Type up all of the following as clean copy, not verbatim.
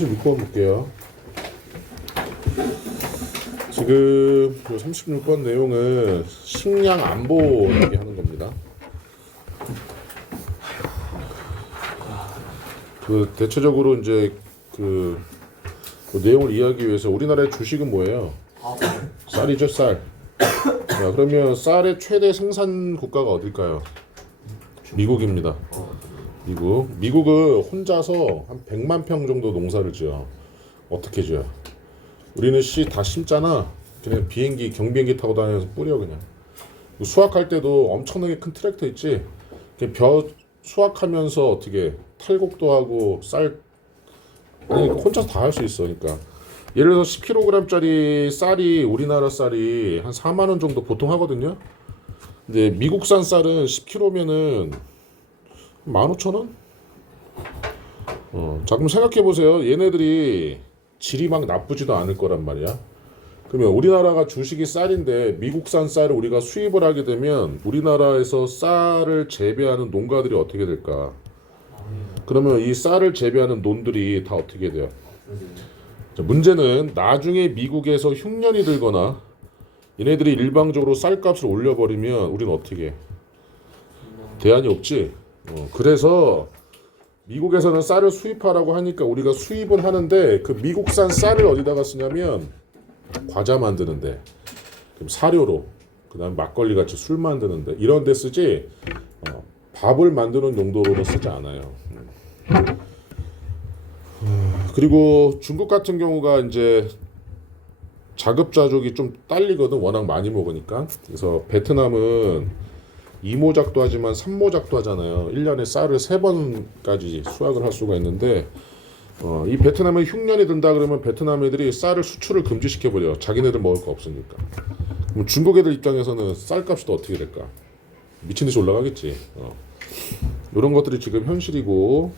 36번 볼게요. 지금 36번 내용은 식량 안보 얘기하는 겁니다. 대체적으로 이제 그 내용을 이해하기 위해서 우리나라의 주식은 뭐예요? 쌀이죠, 쌀. 자, 그러면 쌀의 최대 생산 국가가 어딜까요? 미국입니다. 미국은 혼자서 한 100만 평 정도 농사를 지어. 어떻게 지어? 우리는 씨 다 심잖아. 그냥 경비행기 타고 다니면서 뿌려 그냥. 수확할 때도 엄청나게 큰 트랙터 있지. 그냥 수확하면서 어떻게 탈곡도 하고 혼자서 다 할 수 있어. 그러니까 예를 들어서 10kg짜리 쌀이 우리나라 쌀이 한 4만 원 정도 보통 하거든요. 근데 미국산 쌀은 10kg면은 15,000원? 자, 그럼 생각해 보세요. 얘네들이 질이 막 나쁘지도 않을 거란 말이야. 그러면 우리나라가 주식이 쌀인데 미국산 쌀을 우리가 수입을 하게 되면 우리나라에서 쌀을 재배하는 농가들이 어떻게 될까? 그러면 이 쌀을 재배하는 논들이 다 어떻게 돼요? 자, 문제는 나중에 미국에서 흉년이 들거나 얘네들이 일방적으로 쌀값을 올려버리면 우리는 어떻게 해? 대안이 없지. 그래서 미국에서는 쌀을 수입하라고 하니까 우리가 수입은 하는데 그 미국산 쌀을 어디다가 쓰냐면 과자 만드는데, 그럼 사료로, 그다음 막걸리 같이 술 만드는데 이런 데 쓰지 밥을 만드는 용도로는 쓰지 않아요. 그리고 중국 같은 경우가 이제 자급자족이 좀 딸리거든. 워낙 많이 먹으니까. 그래서 베트남은 2모작도 하지만 3모작도 하잖아요. 1년에 쌀을 3번까지 수확을 할 수가 있는데 이 베트남에 흉년이 든다 그러면 베트남 애들이 쌀을 수출을 금지시켜버려. 자기네들 먹을 거 없으니까. 그럼 중국 애들 입장에서는 쌀값이 또 어떻게 될까? 미친듯이 올라가겠지. 이런 것들이 지금 현실이고,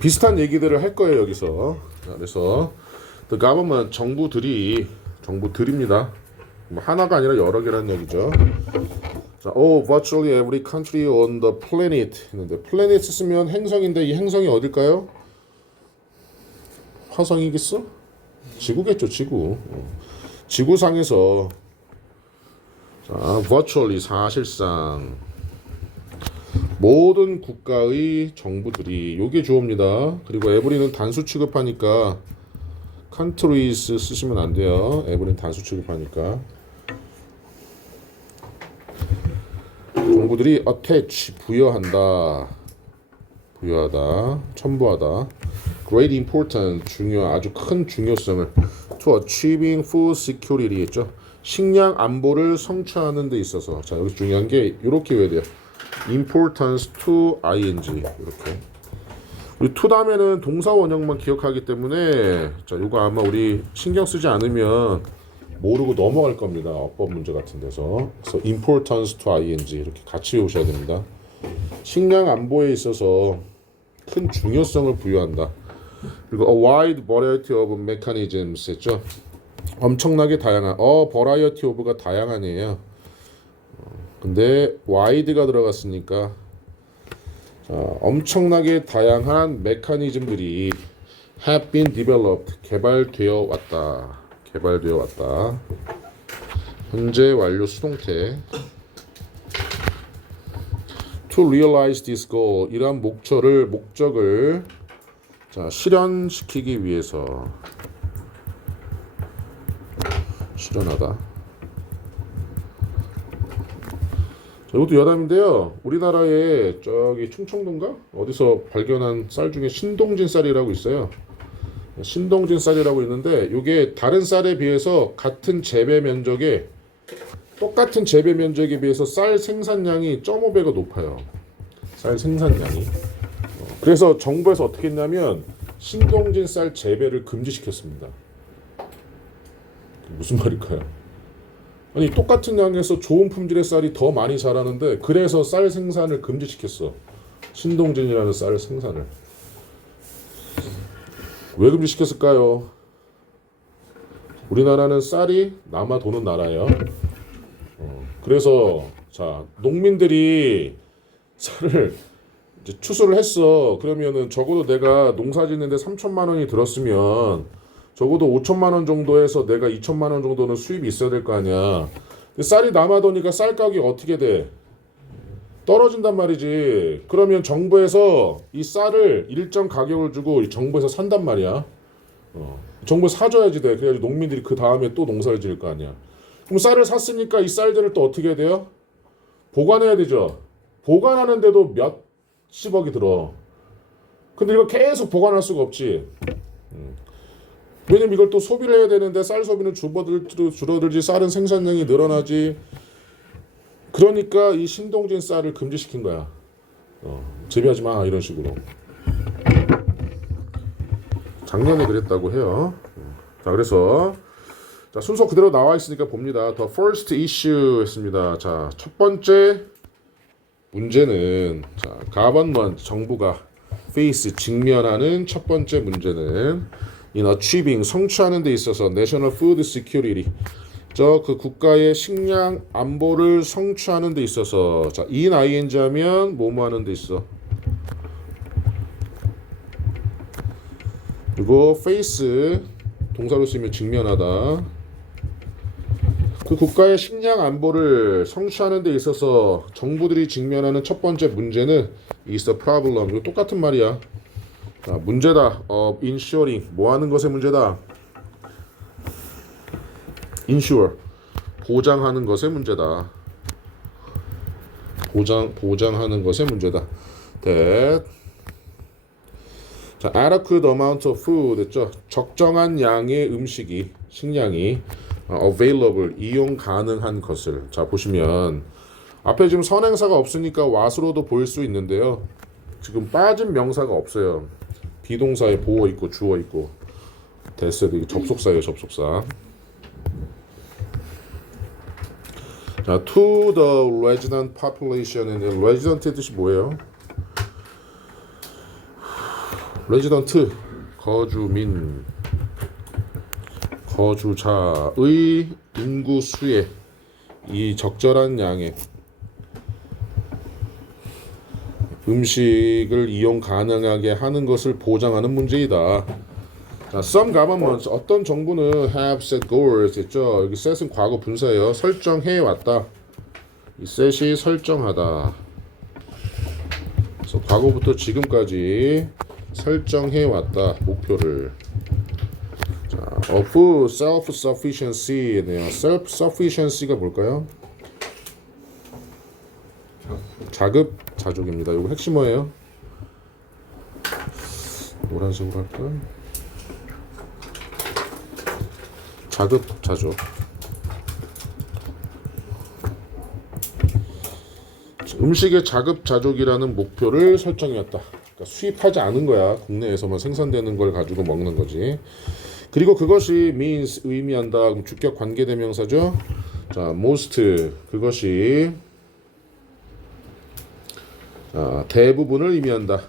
비슷한 얘기들을 할 거예요 여기서. 그래서 the government, 정부들입니다. 하나가 아니라 여러 개라는 얘기죠. 자, virtually every country on the planet 했는데 planet 쓰면 행성인데 이 행성이 어딜까요? 화성이겠어? 지구겠죠, 지구. 지구상에서 자, virtually 사실상 모든 국가의 정부들이 요게 주어입니다. 그리고 every는 단수 취급하니까 countries 쓰시면 안 돼요. every는 단수 취급하니까. 정부들이 attach 부여하다, 첨부하다. great importance 아주 큰 중요성을 to achieving food security겠죠. 식량 안보를 성취하는 데 있어서. 자, 여기 중요한 게 이렇게 외워야 돼요. importance to ing 이렇게. 우리 to 다음에는 동사 원형만 기억하기 때문에 자, 이거 아마 우리 신경 쓰지 않으면 모르고 넘어갈 겁니다. 어법 문제 같은 데서. 그래서 importance to ing 이렇게 같이 외우셔야 됩니다. 식량 안보에 있어서 큰 중요성을 부여한다. 그리고 a wide variety of mechanisms 했죠. 엄청나게 다양한 variety of가 다양한이에요. 근데 wide가 들어갔으니까 자, 엄청나게 다양한 메커니즘들이 have been developed 개발되어 왔다. 현재 완료 수동태 to realize this goal 이러한 목적을 자, 실현시키기 위해서 실현하다. 자, 이것도 여담인데요. 우리나라에 저기 충청도인가 어디서 발견한 쌀 중에 신동진 쌀이라고 있어요. 신동진 쌀이라고 있는데 이게 다른 쌀에 비해서 똑같은 재배 면적에 비해서 쌀 생산량이 1.5배가 높아요. 쌀 생산량이. 그래서 정부에서 어떻게 했냐면 신동진 쌀 재배를 금지시켰습니다. 무슨 말일까요? 아니 똑같은 양에서 좋은 품질의 쌀이 더 많이 자라는데 그래서 쌀 생산을 금지시켰어. 신동진이라는 쌀 생산을. 왜 금지시켰을까요? 우리나라는 쌀이 남아 도는 나라예요. 그래서 자, 농민들이 쌀을 이제 추수를 했어. 그러면은 적어도 내가 농사 짓는데 3천만 원이 들었으면 적어도 5천만 원 정도에서 내가 2천만 원 정도는 수입이 있어야 될 거 아니야. 근데 쌀이 남아도니까 쌀 가격이 어떻게 돼? 떨어진단 말이지. 그러면 정부에서 이 쌀을 일정 가격을 주고 정부에서 산단 말이야. 정부에서 사줘야지 돼. 그래야지 농민들이 그 다음에 또 농사를 지을 거 아니야. 그럼 쌀을 샀으니까 이 쌀들을 또 어떻게 해야 돼요? 보관해야 되죠. 보관하는데도 몇십억이 들어. 근데 이거 계속 보관할 수가 없지. 왜냐면 이걸 또 소비를 해야 되는데 쌀 소비는 줄어들지 쌀은 생산량이 늘어나지. 그러니까 이 신동진 쌀을 금지시킨 거야. 재배하지 마 이런 식으로. 작년에 그랬다고 해요. 자 그래서 자 순서 그대로 나와 있으니까 봅니다. The first issue 했습니다. 자 첫 번째 문제는 자 government 정부가 face 직면하는 첫 번째 문제는 in achieving 성취하는 데 있어서 national food security 저 그 국가의 식량 안보를 성취하는 데 있어서 자 in ing 하면 뭐뭐 하는 데 있어. 그리고 face 동사로 쓰면 직면하다. 그 국가의 식량 안보를 성취하는 데 있어서 정부들이 직면하는 첫 번째 문제는 is the problem. 이거 똑같은 말이야. 자, 문제다. ensuring 뭐 하는 것의 문제다. insure 보장하는 것의 문제다. 보장하는 것의 문제다. that 자, adequate amount of food 됐죠? 적정한 양의 음식이 식량이 available 이용 가능한 것을 자 보시면 앞에 지금 선행사가 없으니까 what으로도 보일 수 있는데요. 지금 빠진 명사가 없어요. 비동사에 보어 있고 주어 있고 됐어도 이게 접속사예요. 접속사. 자, to the resident population은 resident의 뜻이 뭐예요? resident 거주민 거주자의 인구 수에 이 적절한 양의 음식을 이용 가능하게 하는 것을 보장하는 문제이다. 자, some governments 어떤 정부는 have set goals 했죠. 여기 set은 과거 분사예요. 설정해 왔다. 이 set이 설정하다. 그래서 과거부터 지금까지 설정해 왔다. 목표를. 자, of self-sufficiency네요. self-sufficiency가 뭘까요? 자급자족입니다. 이거 핵심어예요. 노란색으로 할까? 자급자족. 음식의 자급자족이라는 목표를 설정했다. 그러니까 수입하지 않은 거야. 국내에서만 생산되는 걸 가지고 먹는 거지. 그리고 그것이 means 의미한다. 그럼 주격 관계대명사죠. 자, most 그것이 대부분을 의미한다.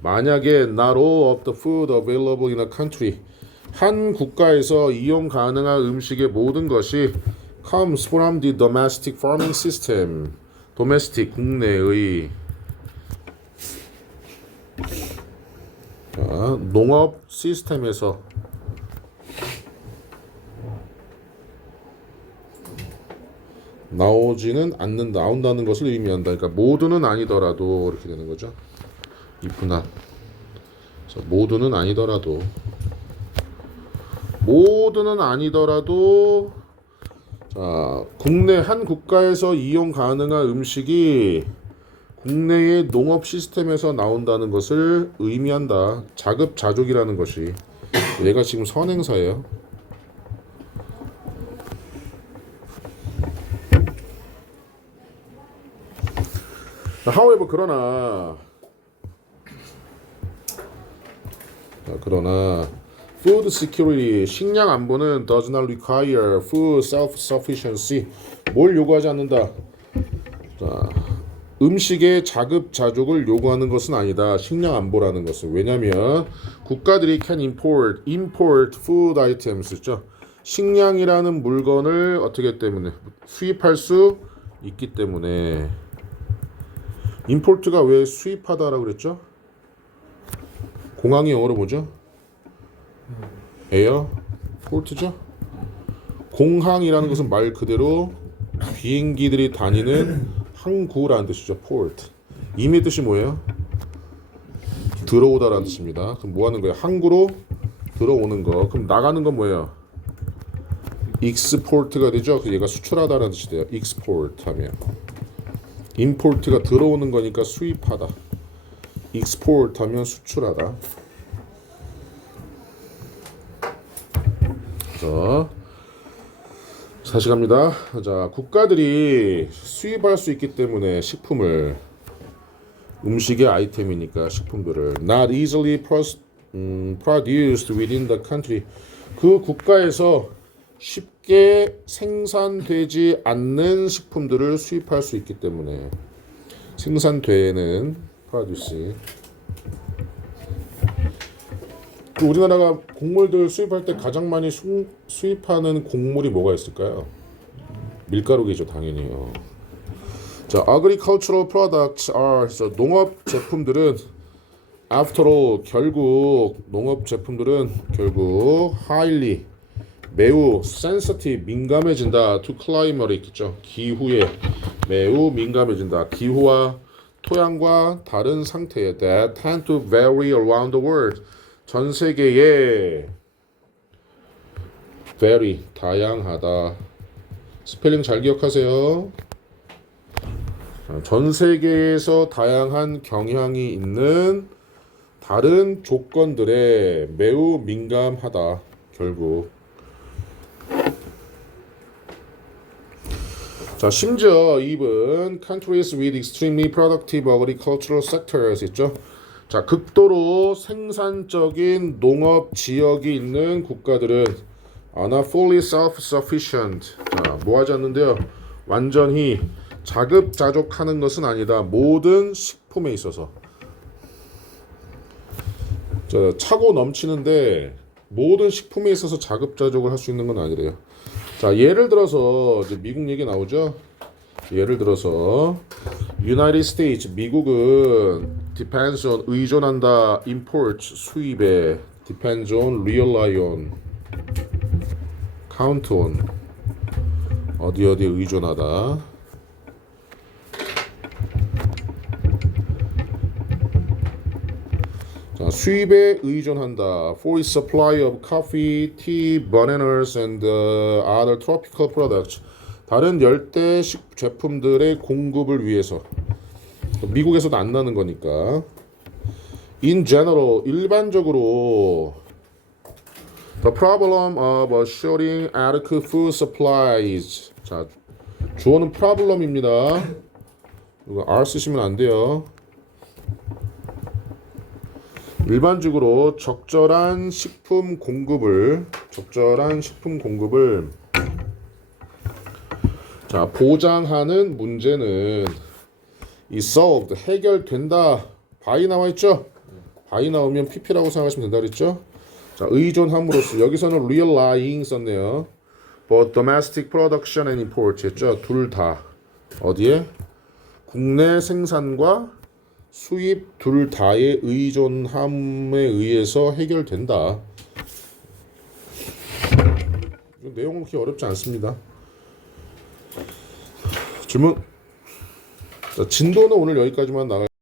만약에 not all of the food available in a country 한 국가에서 이용 가능한 음식의 모든 것이 comes from the domestic farming system domestic 국내의 농업 시스템에서 나오지는 않는다. 나온다는 것을 의미한다. 그러니까 모두는 아니더라도 이렇게 되는 거죠. if not. 그래서 모두는 아니더라도 자, 국내 한 국가에서 이용 가능한 음식이 국내의 농업 시스템에서 나온다는 것을 의미한다. 자급자족이라는 것이 얘가 지금 선행사예요. However 그러나 food security 식량 안보는 does not require food self-sufficiency 뭘 요구하지 않는다. 자, 음식의 자급자족을 요구하는 것은 아니다. 식량 안보라는 것은 왜냐하면 국가들이 can import food items 있죠. 식량이라는 물건을 어떻게 때문에 수입할 수 있기 때문에 import가 왜 수입하다라고 그랬죠? 공항이 영어로 뭐죠? 에어포트죠? 공항이라는 것은 말 그대로 비행기들이 다니는 항구라는 뜻이죠. port. 임의 뜻이 뭐예요? 들어오다라는 뜻입니다. 그럼 뭐 하는 거예요? 항구로 들어오는 거. 그럼 나가는 건 뭐예요? export가 되죠. 그 얘가 수출하다라는 뜻이 돼요. export 하면 import가 들어오는 거니까 수입하다. export 하면 수출하다. 자, 다시 갑니다. 자, 국가들이 수입할 수 있기 때문에 식품을 음식의 아이템이니까 식품들을 not easily produced within the country 그 국가에서 쉽게 생산되지 않는 식품들을 수입할 수 있기 때문에 생산되는 produce 우리나라가 곡물들 수입할 때 가장 많이 수입하는 곡물이 뭐가 있을까요? 밀가루겠죠, 당연히요. 자, agricultural products are 농업 제품들은 after all 결국 농업 제품들은 결국 highly 매우 sensitive 민감해진다 to climate 있겠죠. 기후에 매우 민감해진다. 기후와 토양과 다른 상태에 that tend to vary around the world 전 세계에 very 다양하다. 스펠링 잘 기억하세요. 전 세계에서 다양한 경향이 있는 다른 조건들에 매우 민감하다. 결국 자, 심지어 even countries with extremely productive agricultural sectors 있죠. 자, 극도로 생산적인 농업 지역이 있는 국가들은 are not fully self-sufficient. 자, 뭐 하지 않는데요? 완전히 자급자족하는 것은 아니다. 모든 식품에 있어서. 자, 차고 넘치는데 모든 식품에 있어서 자급자족을 할 수 있는 건 아니래요. 자, 예를 들어서 이제 미국 얘기 나오죠. 예를 들어서 United States 미국은 depends on 의존한다 import 수입에 depends on rely on count on 어디에 의존하다 자, 수입에 의존한다 for its supply of coffee, tea, bananas and other tropical products 다른 열대 제품들의 공급을 위해서 미국에서도 안 나는 거니까 in general 일반적으로 the problem of assuring adequate food supplies 자 주어는 problem입니다. 이거 R 쓰시면 안 돼요. 일반적으로 적절한 식품 공급을 자 보장하는 문제는 이 solved 해결된다. by 나와 있죠? by 나오면 pp라고 생각하시면 된다 그랬죠? 자 의존함으로써 여기서는 relying 썼네요. Both domestic production and import 했죠? 둘 다 어디에? 국내 생산과 수입 둘 다의 의존함에 의해서 해결된다. 내용은 그렇게 어렵지 않습니다. 질문. 자, 진도는 오늘 여기까지만 나갈